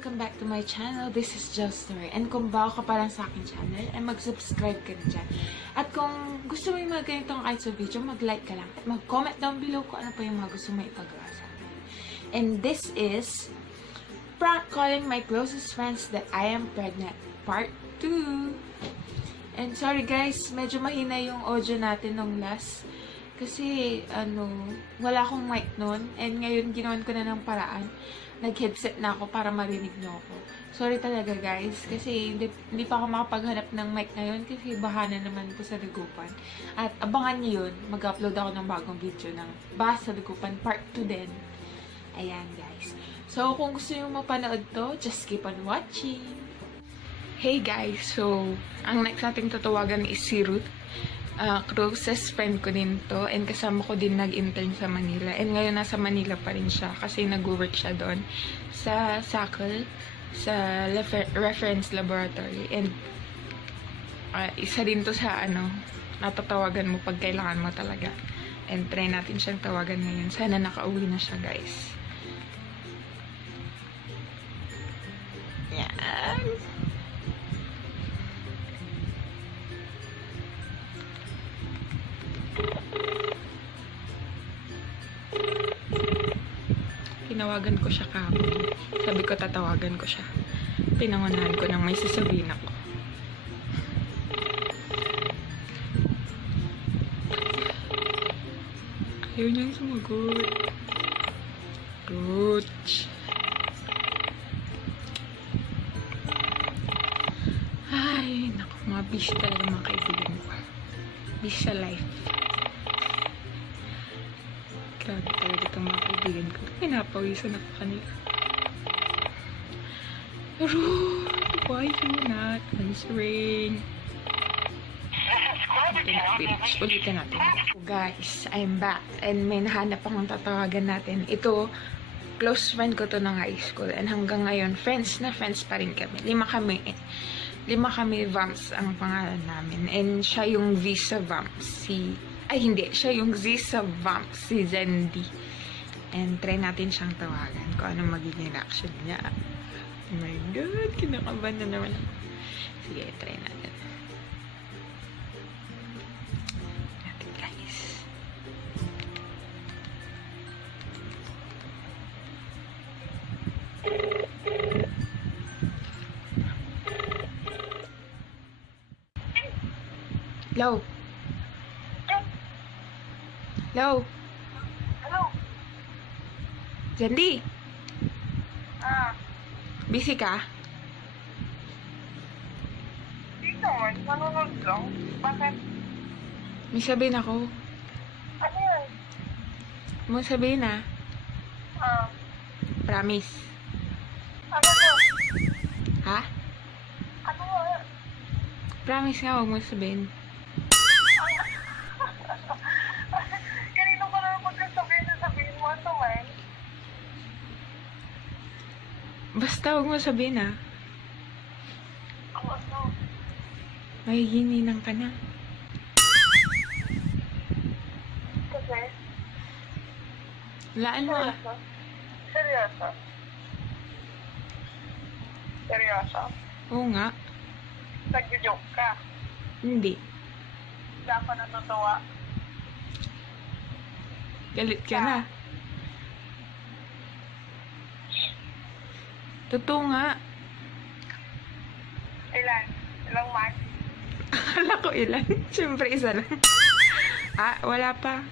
welcome back to my channel. This is Just Story. And kung bago ka pa lang sa aking channel, ay mag-subscribe ka na dyan. At kung gusto mo yung mga ganitong kahit sa video, mag-like ka lang. At mag-comment down below kung ano pa yung mga gusto mo ipagawa sa akin. And this is prank calling my closest friends that I am pregnant. Part 2. And sorry guys, medyo mahina yung audio natin nung last. Kasi, wala akong mic nun. And ngayon, ginawan ko na ng paraan. Nag-headset na ako para marinig nyo ako. Sorry talaga guys. Kasi hindi pa ako makapaghanap ng mic ngayon. Kasi bahana naman po sa Dagupan. At abangan nyo yun. Mag-upload ako ng bagong video ng Bahas sa Dagupan Part 2 din. Ayan guys. So, kung gusto nyo mapanood to, just keep on watching. Hey guys. So, ang next nating tatawagan is si Ruth. Closest friend ko din to, and kasama ko din nag-intern sa Manila, and ngayon nasa Manila pa rin siya kasi nag-work siya doon sa SACL, sa reference laboratory, and isa din to sa natatawagan mo pag kailangan mo talaga, and try natin siyang tawagan ngayon. Sana nakauwi na siya guys. Yan. Tinawagan ko siya kahapon. Sabi ko tatawagan ko siya. Pinangunahan ko nang may sasabihin ako. Ayaw niyang sumagot. Coach. Ay, naku, mga bish talaga mga kaibigan ko. Bish sa life. Grabe talaga itong mga kaibigan ko. Pinapawisan ako kanila. Ruth, why you not answering? Ulitin natin. So guys, I'm back. And may nahanap akong tatawagan natin. Ito, close friend ko to ng high school. And hanggang ngayon, friends na friends pa rin kami. 5 kami Vamps ang pangalan namin. And siya yung V sa Vamps. Siya yung Z sa Vamps, si Zendi. And try natin siyang tawagan kung ano magiging reaction niya. Oh my God, kinakabahan na naman ako. Sige, try natin. Natin guys. Hello? Hello? Hello? Zendi? Busy ka? Hindi naman. Nanonood lang. Bakit? May sabihin ako. Ano yan? Mo sabihin na. Promise. Ano mo? Ha? Ano mo? Promise nga, huwag mo sabihin. Kanino ko na magkasabihin na sabihin mo ito, man? Basta huwag mo sabihin ha. Ano? Mahihininang ka na. Kasi? Laan mo ah. Seryoso? Seryoso? Oo nga. Nag-joke ka? Hindi. Hindi ako natutuwa. Galit ka na. Totoo nga. Ilan? Ilang months? Akala ko ilan. Siyempre isa lang. Wala pa.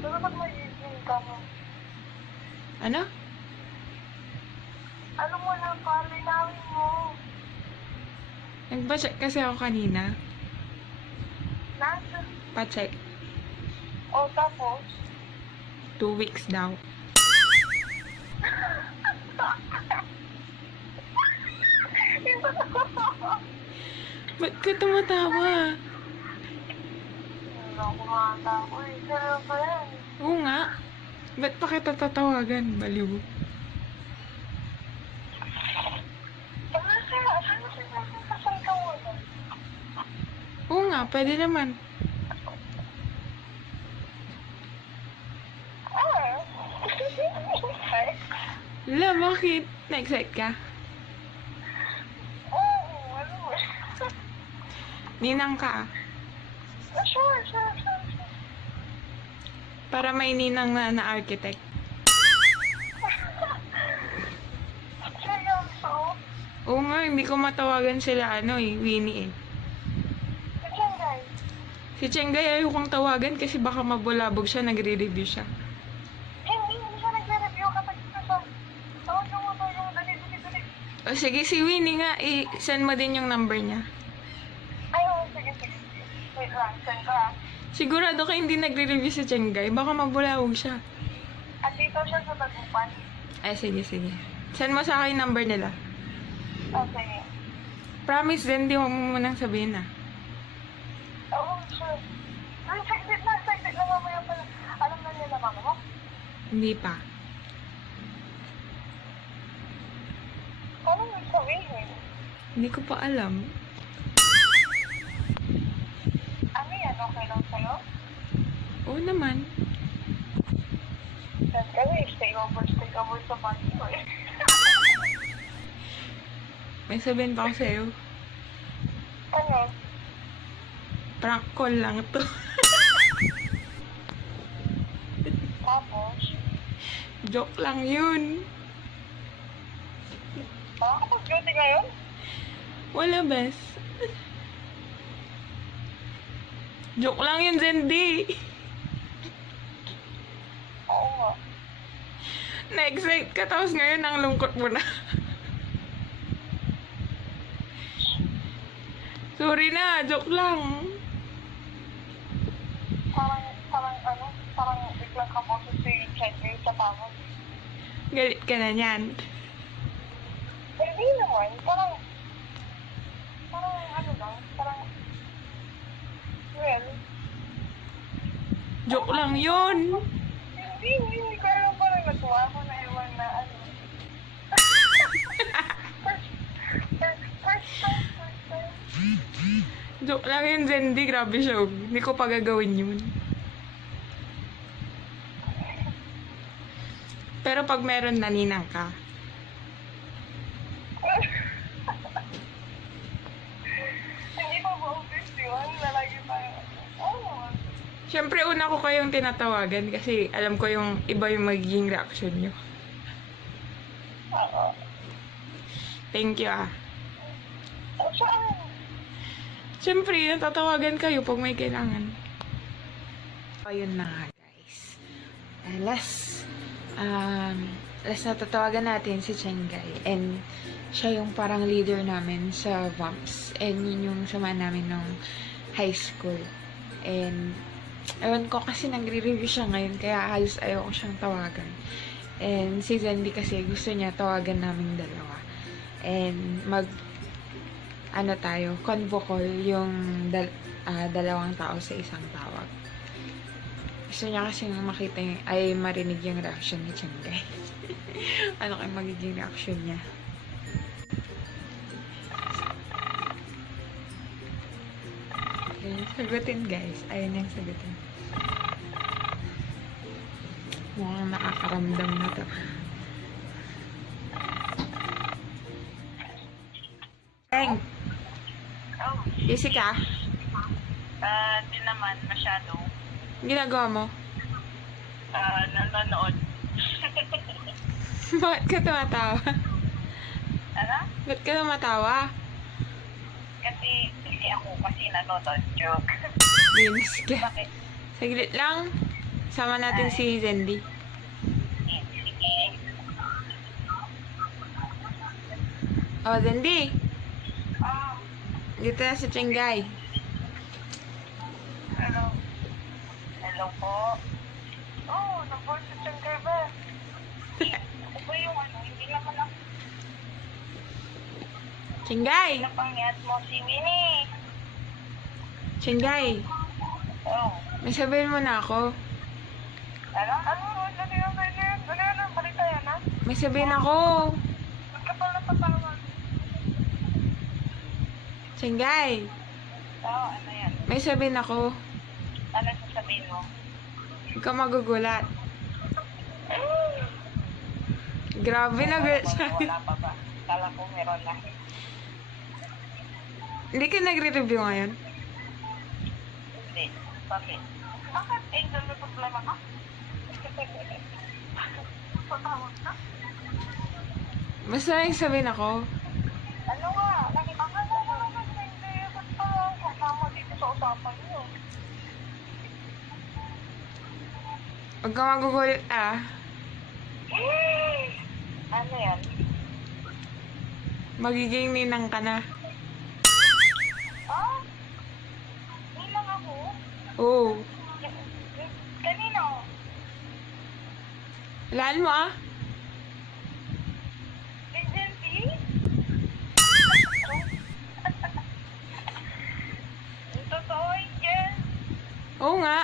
Pero ba't magiging ka mo? Ano? Ano mo lang pa? Linawin mo. Nagpa-check kasi ako kanina. Nasa? Pa-check. O tapos? 2 weeks daw. Ba't ka tumatawa? Hindi ako kumata ko eh. Seryoso yan. Oo nga. Ba't pa kita tatawagan? Baliw. Ano sila? Ano sila? Kasal ka muna? Oo nga, pwede naman. Ah. La, Bakit? Na-excite ka? Oo, ano eh. Ninang ka. Sure. Para may ninang na architect. Seryoso? Oo nga, hindi ko matawagan sila Winnie eh. Si Chenday. Si Chengay ayaw kong tawagan kasi baka mabulabog siya, nagre-review siya. Hindi siya nagre-review kapag ito siya. Tawag mo, dali. O sige, si Winnie nga, send mo din yung number niya. Ay, oo, sige. Wait lang, send ko ha. Sigurado ka hindi nagre-review si Chengay, baka mabulabog siya. At dito siya sa Tagupan. Ay, sige. Send mo sa akin yung number nila. Okay. Promise din, di mo munang sabihin Oo, sure. Ay, saglit lang mamaya pala. Alam na nila mama mo? Hindi pa. Ano yung sabihin? Hindi ko pa alam. Ano yan, okay lang sa'yo? Oo naman. Send kami, stay over sa party ko eh. May sabihin pa ako sa'yo. Ano? Prank call lang to. Tapos? Joke lang yun. Makakapag-duty ngayon? Wala, bes. Joke lang yun, Zendi. Oo nga. Na-excite ka, tapos ngayon ang lungkot mo na. Sorry na, joke lang. Parang biglang kapuso si Chenday sa tawag. Galit ka na niyan. Hindi naman, parang ano lang, well, Joke lang yun. hindi ko alam, parang natuwa ako na ewan na ano. First time. Joke lang yun, Zendi. Grabe siya. Hindi ko pa gagawin yun. Pero pag meron na ninang ka, Hindi pa ba-obvious yun? Nalagi tayo. Oo. syempre una ko kayong tinatawagan kasi alam ko yung iba yung magiging reaction nyo. Oo. Thank you Saan? Syempre, natatawagan kayo pag may kailangan. Ayun na nga, guys. Last natatawagan natin si Chengay. And siya yung parang leader namin sa VAMS. And yun yung sama namin nung high school. And ewan ko kasi nagre-review siya ngayon kaya halos ayaw ko siyang tawagan. And si Zendi kasi gusto niya tawagan namin dalawa. And convo call yung dalawang tao sa isang tawag. Gusto niya kasi makita marinig yung reaction ni Chengay. Ano kaya magiging reaction niya? Okay, sagutin guys. Ayaw niyang sagutin. Mukhang nakakaramdam na to. Teng! Oh, Busy ka? di naman masyado. Ginagawa mo? Nanonood. Bakit ka tumatawa? Ano? Ba't ka tumatawa? Kasi ako nanonood. Joke. Binis ka. Bakit? Saglit lang. Sama natin si Zendi. Sige. Oh, Zendi. Oh, Dito na si Chengay. hello po. Oh, nag-voice sa Chenday ba? Ako ba yung hindi naman ako Chengay! napangyat mo si Winnie. Chengay! Oh. May sabihin mo na ako. Ano yan? Balita yan, ha? May sabihin ako. Ba't ka pala patawag? Chengay! Oo, ano yan? May sabihin ako. Ano sasabihin mo? Huwag ka magugulat. Grabe na, girl. Wala pa ba? Kala ko meron na. Hindi ka nagre-review ngayon? Hindi. Bakit? Bakit? Angel, may problema ka? Patawag ka? Basta yung sabihin ako. Ano nga? Akala ko naman hindi. Ba't pa kasama dito sa usapan niyo? Huwag ka magugulit ah. Ano yan? Magiging ninang ka na. Ah? Nilang ako? Oo. Kanino? Walaan mo ah. Agency? Totoo, Angel? Oo nga.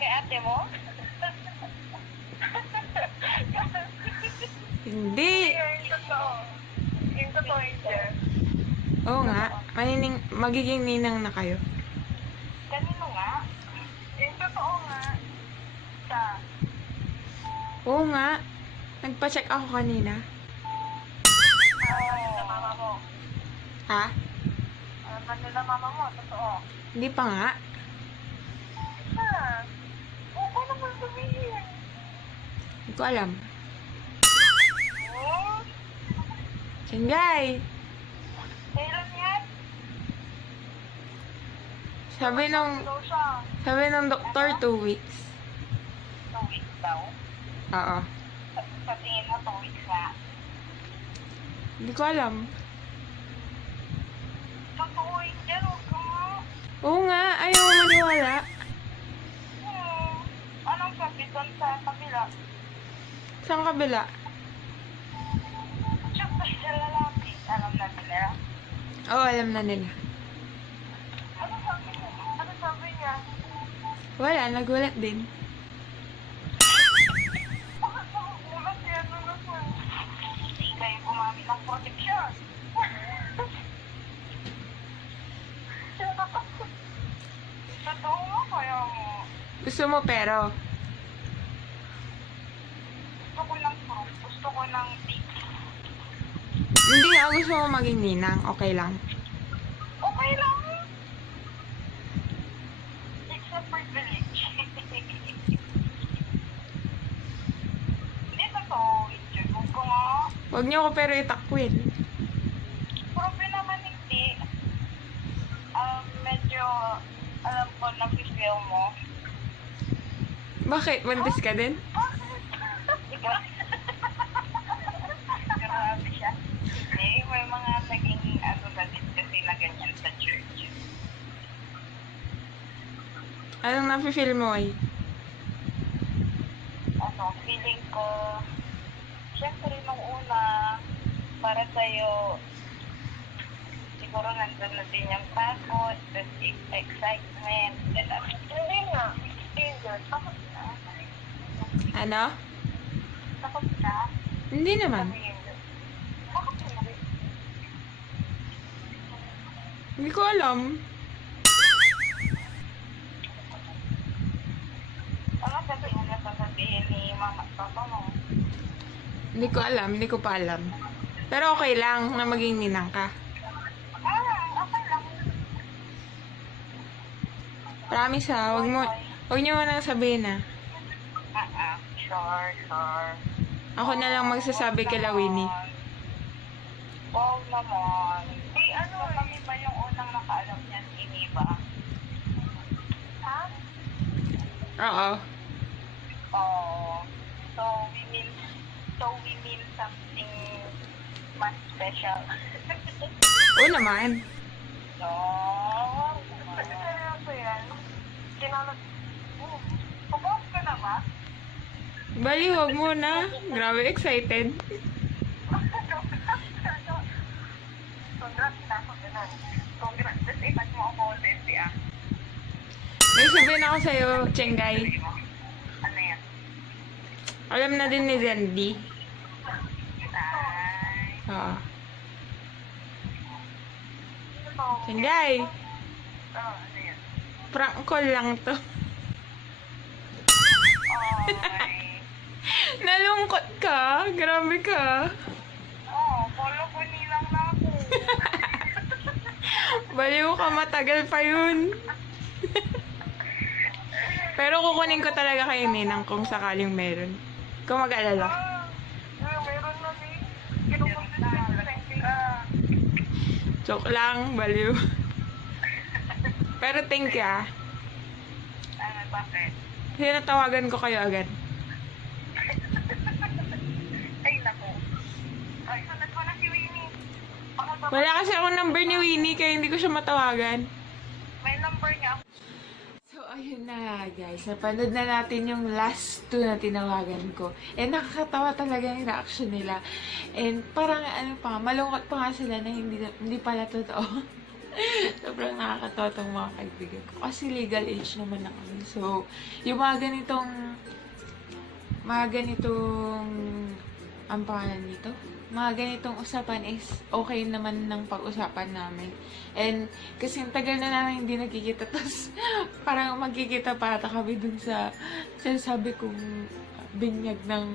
Kay ate mo? Hindi. Yung totoo. Yung totoo, Angel. Oo nga. Magiging ninang na kayo. Kanino nga? Yung totoo nga. Sa... Oo nga. Nagpa-check ako kanina. Manila mama mo. Ha? Manila mama mo, totoo. Hindi pa nga. Ha? Oo naman sabihin. Hindi ko alam. Oh? Sengay! Kailan yan? Hello siya. Sabi nung doktor, 2 weeks. 2 weeks daw. Oo. Sa tingin mo 2 weeks na. Hindi ko alam. Totoo, Angel, huwag ka nga. Oo nga. Ayaw mo maniwala. Anong sabi doon sa kabila? Saan kabila? Siyempre sa lalaki. Alam na nila. Oo, alam na nila. Ano sabi niya? Ano sabi niya? Wala, nagulat din. Bakit mo ulat yan? Ano naman? Hindi kayo gumamit ng protection. Totoo nga kaya mo. Gusto mo pero? Gusto ko ng tips. Hindi nga, gusto mo maging ninang. Okay lang. Okay lang. It's a privilege. Hindi totoo. Huwag ko nga. Huwag niyo ako pero itakwil. Probe naman hindi. Medyo alam ko na feel mo. Bakit? Buntis ka din? Ikaw? Grabe siya. Eh, may mga naging ano na din kasi na ganyan sa church. Anong nafe-feel mo ay? Ano, feeling ko, syempre nung una, para sa'yo, siguro nandun na din yung takot, the excitement, gano'n. Hindi nga. Angel, takot ka. Ano? Takot ka. Hindi naman. Sabihin ko. Bakit hindi? Hindi ko alam. Ano sasabihin ni mama at papa mo? Hindi ko alam. Hindi ko pa alam. Pero okay lang na maging ninang ka. Okay lang. Promise ha. Huwag niyo nang sabihin na. Sure. Ako na lang magsasabi kay Winnie. Wow naman. Ano, kami ba yung unang nakaalam niyan, Amy ba? Ha? Oo. Oh. So we mean something much special. Oo naman. No. Seryoso yan. Kinalot. Pumos ka na ba? Bali, huwag mo na. Grabe, excited. Congrats na ako ganun. Congrats. Tapos ipat mo ako sa FBA. May sabihin ako sa'yo, Chengay. Ano yan? Alam na din ni Zendy. Ay. Oo. Chengay, Ano yan? prank call lang to. Ay. Nalungkot ka? Grabe ka. Oo, follow ko nilang na ako. Baliw ka, matagal pa yun. Pero kukunin ko talaga kay Ninang kung sakaling meron. Kung mag-alala. Meron na ni. Kinukontent ka. Joke lang, baliw. Pero thank you ah. Ano, bakit? Kasi natawagan ko kayo agad. Ay, naku. Ay, sunod ko na si Winnie. Wala kasi akong number ni Winnie kaya hindi ko siya matawagan. May number niya. So, ayun na guys. Napanood na natin yung last 2 na tinawagan ko. And nakakatawa talaga yung reaction nila. And parang ano pa, malungkot pa nga sila na hindi pala totoo. Sobrang nakakatawa tong mga kaibigan ko. Kasi legal age naman na kami. So, yung mga ganitong, ang pangalan nito? Mga ganitong usapan is okay naman ng pag-usapan namin. And kasi ang tagal na namin hindi nagkikita. Tapos parang magkikita pa ata kami dun sa sinasabi kong binyag ng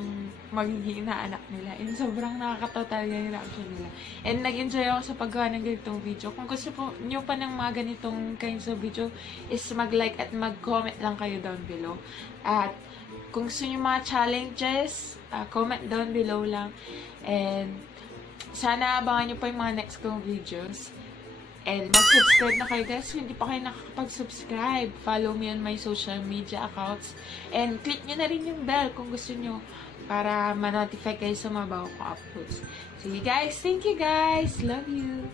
magiging inaanak nila. And sobrang nakakatawa talaga yung reaction nila. And nag-enjoy ako sa paggawa ng ganitong video. Kung gusto po nyo pa ng mga ganitong kinds of video, is mag-like at mag-comment lang kayo down below. At kung gusto nyo mga challenges, comment down below lang. And sana abangan nyo pa yung mga next kong videos. And mag-subscribe na kayo guys. Kung hindi pa kayo nakakapag-subscribe, follow me on my social media accounts. And click nyo na rin yung bell kung gusto nyo para ma-notify kayo sa mga bago ko uploads. See you guys. Thank you guys. Love you.